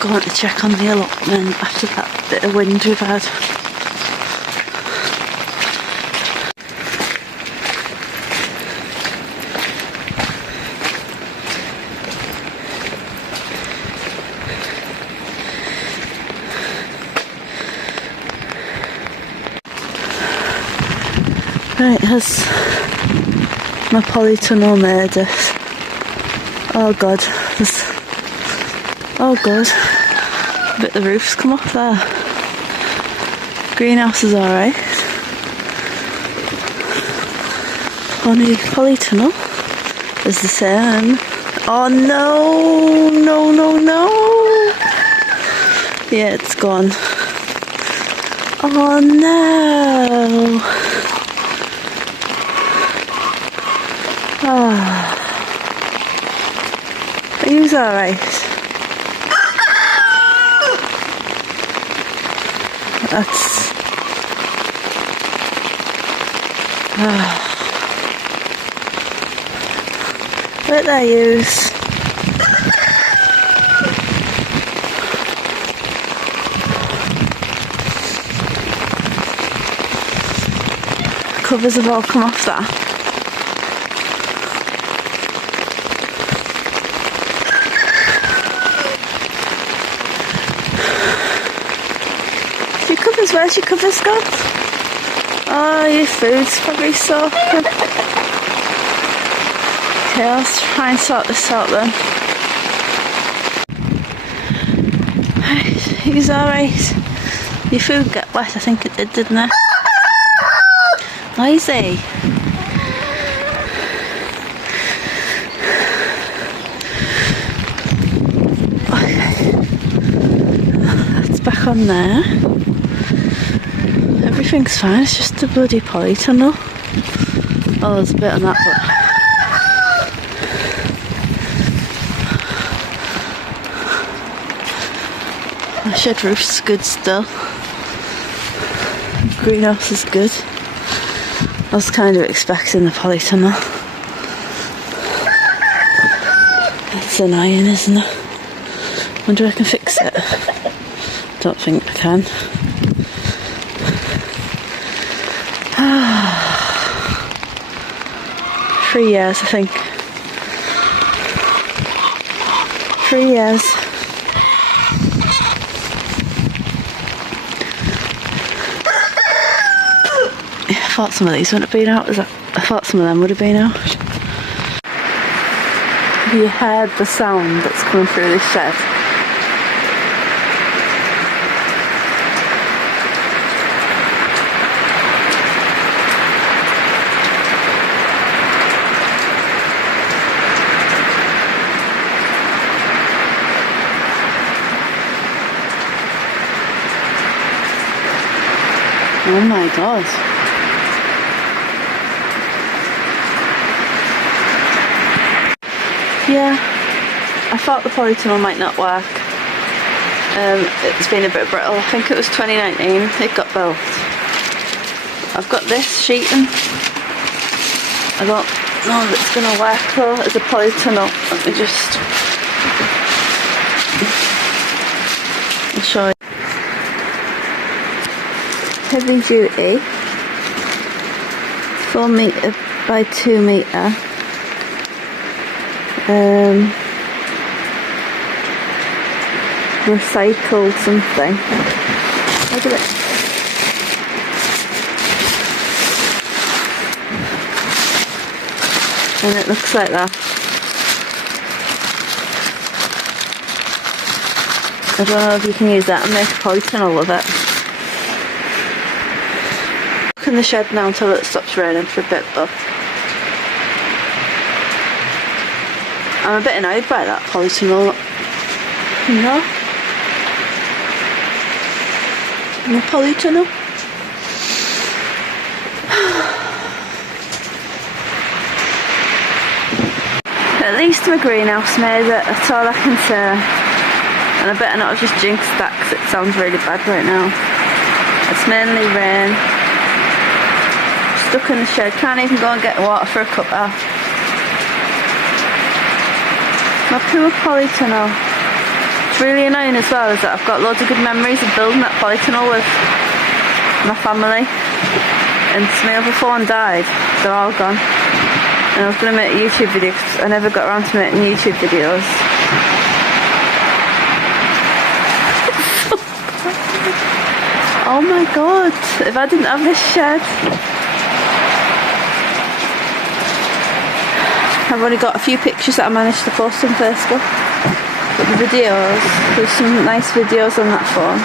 going to check on the allotment after that bit of wind we've had. Right, has my polytunnel made it? Oh god, oh god, a bit of the roof's come off there. Greenhouse is alright. Only polytunnel is the same. Oh no, no, no, no! Yeah, it's gone. Oh no! Ah. Are you alright? That's... Let that use. Covers have all come off that. Where's your covers gone? Oh, your food's probably soaking. Okay, I'll try and sort this out then. Right, he's alright. Your food got wet, I think it did, didn't it? Lazy. Okay. That's back on there. Everything's fine, it's just a bloody polytunnel. Oh, there's a bit on that, but the shed roof's good still. Greenhouse is good. I was kind of expecting the polytunnel. It's annoying, isn't it? Wonder if I can fix it. Don't think I can. 3 years, I think. 3 years. Yeah, I thought some of these wouldn't have been out. I thought some of them would have been out. Have you heard the sound that's coming through this shed? Oh my god. Yeah, I thought the polytunnel might not work. It's been a bit brittle. I think it was 2019 it got built. I've got this sheeting. I don't know if it's going to work though as a polytunnel. Let me just... I'll show you. Heavy duty, 4 metre by 2 metre, recycled something. Look at it. And it looks like that. I don't know if you can use that and make a polytunnel with it. In the shed now until it stops raining for a bit, but I'm a bit annoyed by that polytunnel, you know? The polytunnel. At least my greenhouse made it, that's all I can say. And I better not have just jinxed that because it sounds really bad right now. It's mainly rain. Stuck in the shed, can't even go and get water for a cup bath. My poor polytunnel. really annoying as well is that I've got loads of good memories of building that polytunnel with my family, and since my other phone died, they're all gone. And I was going to make a YouTube video because I never got around to making YouTube videos. Oh my god, if I didn't have this shed. I've only got a few pictures that I managed to post on Facebook. But the videos, there's some nice videos on that phone.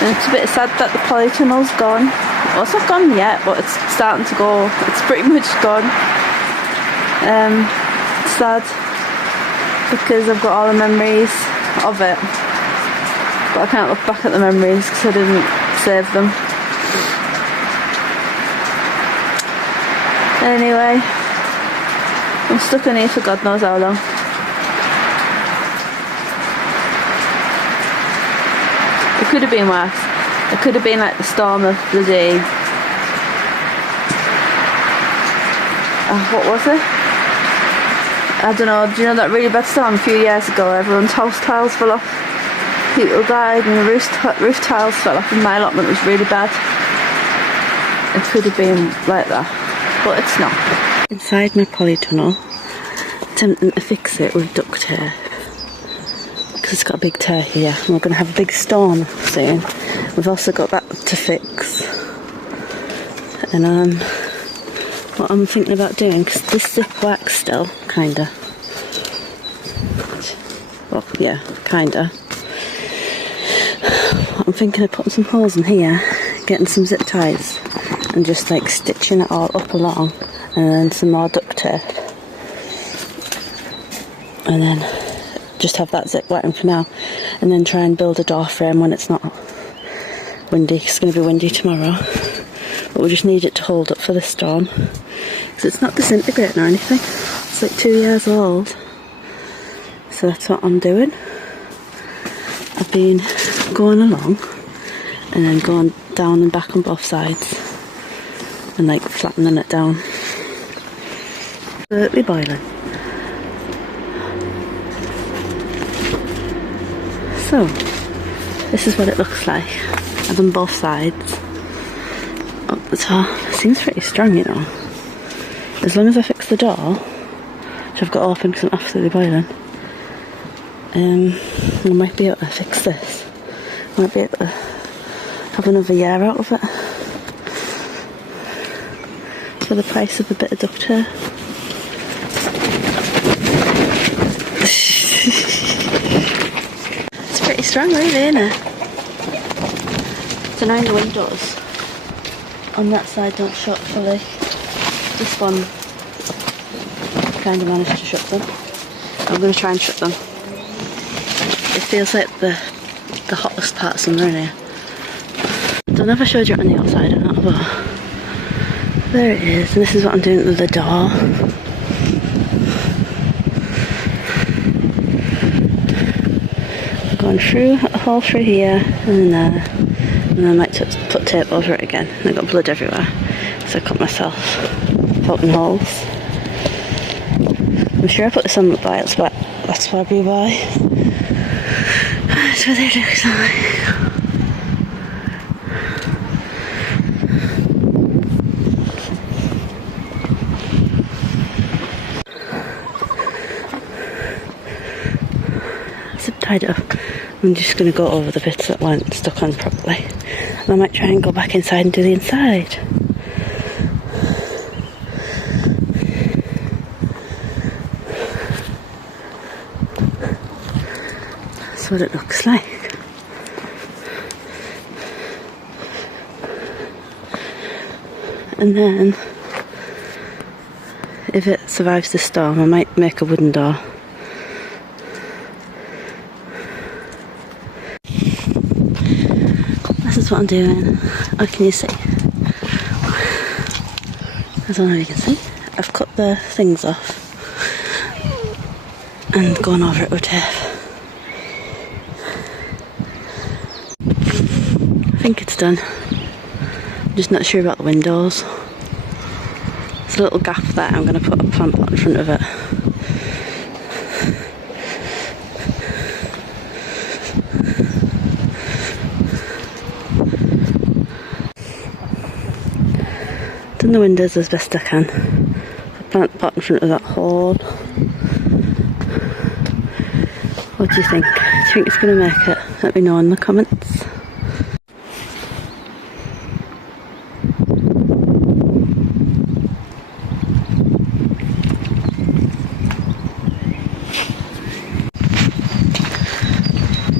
And it's a bit sad that the polytunnel's gone. Well, it's not gone yet, but it's starting to go. It's pretty much gone. It's sad because I've got all the memories of it. But I can't look back at the memories because I didn't save them. Anyway, I'm stuck in here for God knows how long. It could have been worse. It could have been like the storm of the day. What was it? I don't know. Do you know that really bad storm a few years ago? Everyone's house tiles fell off. People died and the roof tiles fell off, and my allotment was really bad. It could have been like that, but it's not. Inside my polytunnel, attempting to fix it with duct tape because it's got a big tear here and we're going to have a big storm soon. We've also got that to fix, and what I'm thinking about doing, because this zip works still, kinda. Well, yeah, kinda. I'm thinking of putting some holes in here, getting some zip ties and just like stitching it all up along, and then some more duct tape, and then just have that zip wetting for now, and then try and build a door frame when it's not windy. It's going to be windy tomorrow, but we just need it to hold up for the storm because it's not disintegrating or anything. It's like 2 years old, so that's what I'm doing. I've been going along and then going down and back on both sides and like flattening it down. Absolutely boiling. So this is what it looks like. I've done both sides up the top. It seems pretty strong, you know. As long as I fix the door, which I've got open because I'm absolutely boiling, I might be able to fix this. I might be able to have another year out of it for the price of a bit of duct tape. It's pretty strong really, isn't it? So now the windows on that side don't shut fully. This one kind of managed to shut them. I'm going to try and shut them. It feels like the hottest part of summer in here. I don't know if I showed you it on the outside or not, but there it is, and this is what I'm doing with the door. Going through a hole through here and there, and then I might put tape over it again. And I got blood everywhere, so I cut myself poking holes. I'm sure I put this on the biles, but that's probably why. That's what it looks like. Zip tied it up. I'm just going to go over the bits that weren't stuck on properly. And I might try and go back inside and do the inside. That's what it looks like. And then, if it survives the storm, I might make a wooden door. This is what I'm doing. Oh, can you see? I don't know if you can see. I've cut the things off and gone over it with tape. I think it's done. I'm just not sure about the windows. There's a little gap there. I'm going to put a plant pot in front of it. Done the windows as best I can. I plant the pot in front of that hole. What do you think? Do you think it's going to make it? Let me know in the comments.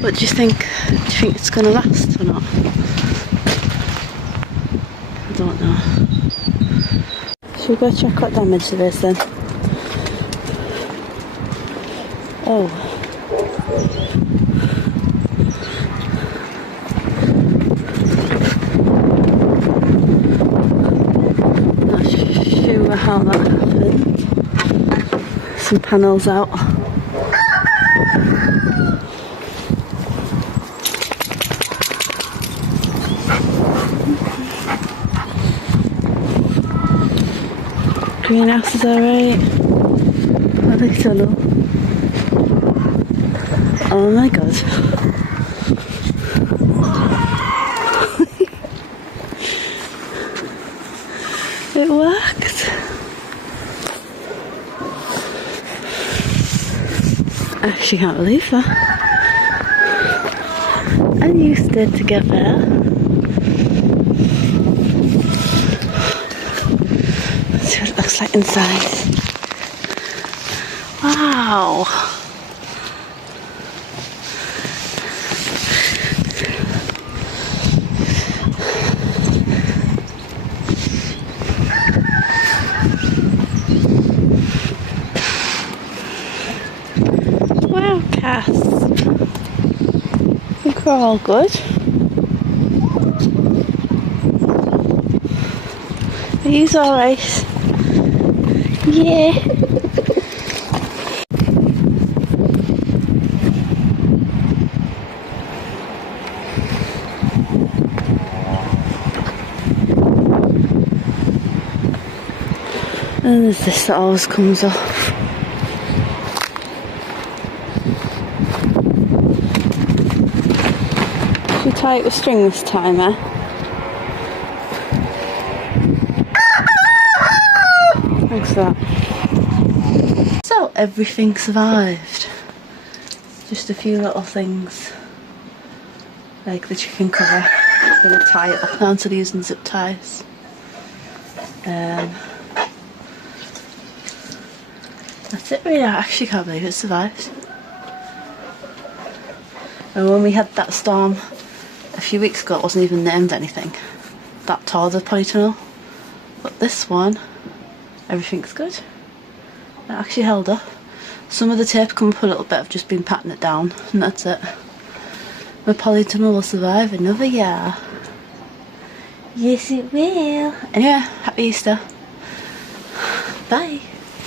What do you think? Do you think it's going to last or not? I don't know. Should we go check what damage there is then? Oh. Not sure how that happened. Some panels out. Greenhouse is alright. Polytunnel. Oh my god. It worked. I actually can't believe that. And you stayed to get there. Let's see what it looks like inside. Wow. Wow, Cass. I think we're all good. He's alright. Yeah. And there's this that always comes off. Should we tie it with string this time, eh? Thanks for that. So everything survived. Just a few little things, like the chicken cover. I'm gonna tie it up now instead of using zip ties. That's it really. I actually can't believe it survived. And when we had that storm a few weeks ago, it wasn't even named anything. That tore the polytunnel. But this one, everything's good. It actually held up. Some of the tape come up a little bit. I've just been patting it down, and that's it. My polytunnel will survive another year. Yes, it will. Anyway, happy Easter. Bye.